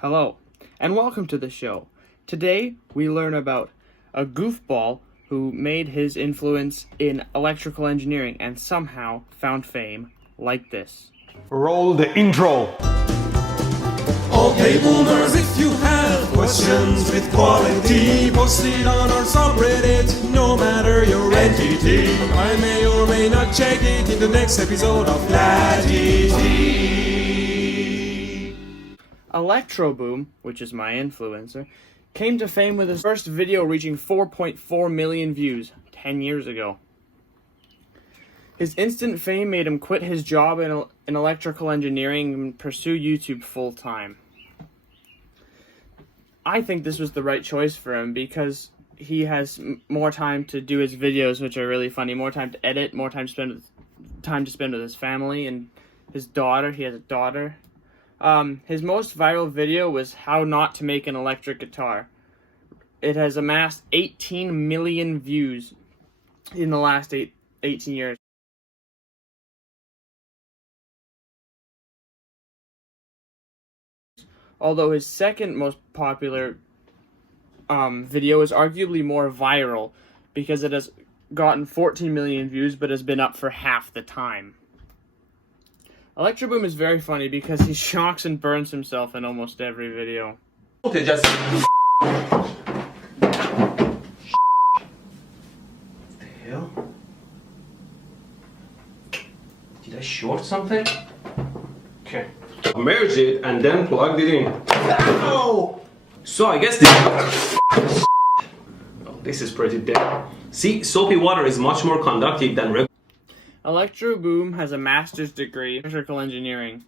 Hello, and welcome to the show. Today, we learn about a goofball who made his influence in electrical engineering and somehow found fame like this. Roll the intro. Okay, boomers, if you have questions with quality, post it on our subreddit, no matter your entity. I may or may not check it in the next episode of Latitude. Electroboom, which is my influencer, came to fame with his first video reaching 4.4 million views 10 years ago. His instant fame made him quit his job in electrical engineering and pursue YouTube full-time. I think this was the right choice for him because he has more time to do his videos, which are really funny, more time to edit, more time to spend with his family and his daughter. He has a daughter. His most viral video was how not to make an electric guitar. It has amassed 18 million views in the last 18 years. Although his second most popular video is arguably more viral because it has gotten 14 million views but has been up for half the time. Electroboom is very funny because he shocks and burns himself in almost every video. Okay, just what the hell? Did I short something? Okay. Merge it and then plug it in. Ow! So I guess this. Oh, this is pretty dead. See, soapy water is much more conductive than regular. Electroboom has a master's degree in electrical engineering.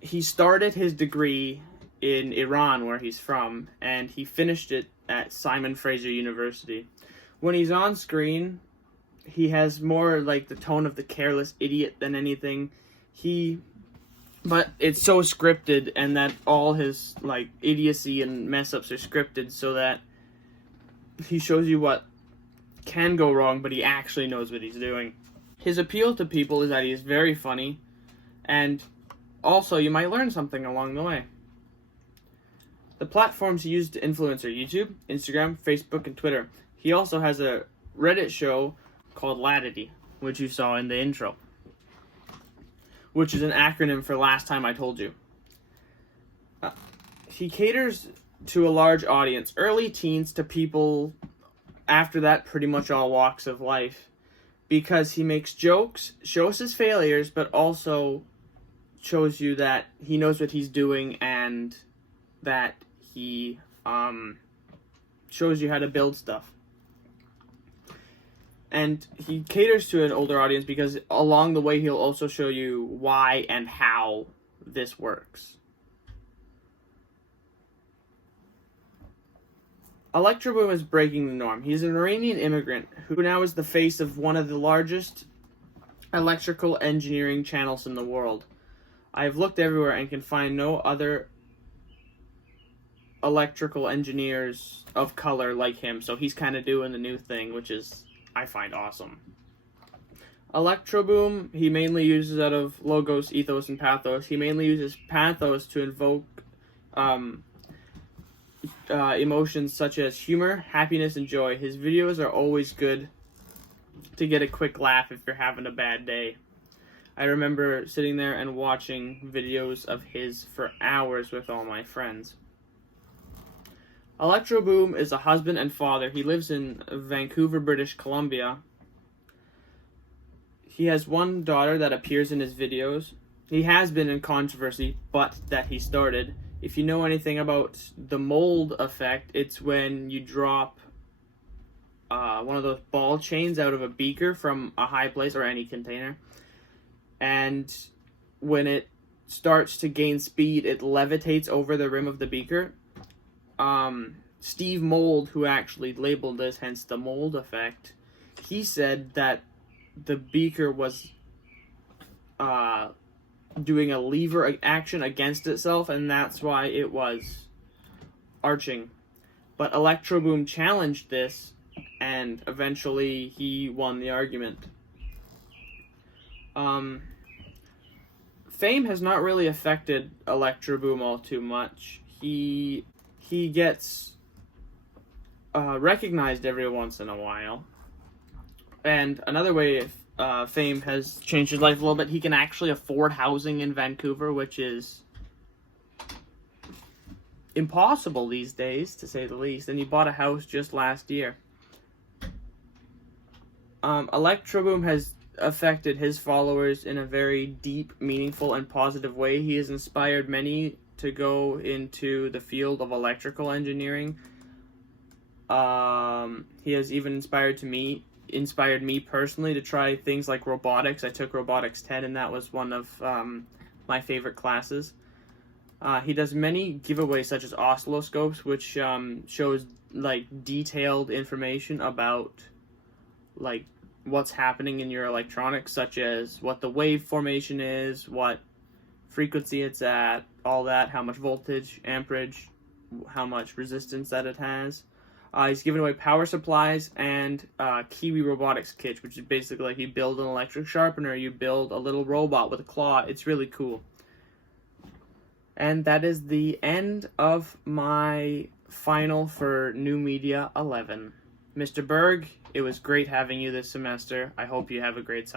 He started his degree in Iran, where he's from, and he finished it at Simon Fraser University. When he's on screen, he has more like the tone of the careless idiot than anything. But it's so scripted, and that all his like idiocy and mess ups are scripted so that he shows you what can go wrong, but he actually knows what he's doing. His appeal to people is that he is very funny, and also you might learn something along the way. The platforms he used to influence are YouTube, Instagram, Facebook, and Twitter. He also has a Reddit show called Latitude, which you saw in the intro, which is an acronym for Last Time I Told You. He caters to a large audience, early teens to people after that, pretty much all walks of life, because he makes jokes, shows his failures, but also shows you that he knows what he's doing and that he shows you how to build stuff. And he caters to an older audience because along the way he'll also show you why and how this works. Electroboom is breaking the norm. He's an Iranian immigrant who now is the face of one of the largest electrical engineering channels in the world. I have looked everywhere and can find no other electrical engineers of color like him, so he's kind of doing the new thing, which is, I find, awesome. Electroboom, he mainly uses out of Logos, Ethos, and Pathos. He mainly uses Pathos to invoke emotions such as humor, happiness, and joy. His videos are always good to get a quick laugh if you're having a bad day. I remember sitting there and watching videos of his for hours with all my friends. Electroboom is a husband and father. He lives in Vancouver, British Columbia. He has one daughter that appears in his videos. He has been in controversy, but that he started. If you know anything about the mold effect, it's when you drop one of those ball chains out of a beaker from a high place or any container. And when it starts to gain speed, it levitates over the rim of the beaker. Steve Mold, who actually labeled this, hence the mold effect, he said that the beaker was doing a lever action against itself, and that's why it was arching. But Electroboom challenged this, and eventually he won the argument. fame has not really affected Electro Boom all too much. He gets recognized every once in a while. And another way fame has changed his life a little bit, he can actually afford housing in Vancouver, which is impossible these days, to say the least. And he bought a house just last year. Electro Boom has affected his followers in a very deep, meaningful, and positive way. He has inspired many to go into the field of electrical engineering. He has even inspired me personally to try things like robotics. I took Robotics 10, and that was one of my favorite classes. He does many giveaways such as oscilloscopes, which shows like detailed information about like what's happening in your electronics, such as what the wave formation is, what frequency it's at, all that, how much voltage, amperage, how much resistance that it has. He's giving away power supplies and Kiwi Robotics kits, which is basically like you build an electric sharpener, you build a little robot with a claw. It's really cool. And that is the end of my final for New Media 11. Mr. Berg, it was great having you this semester. I hope you have a great summer.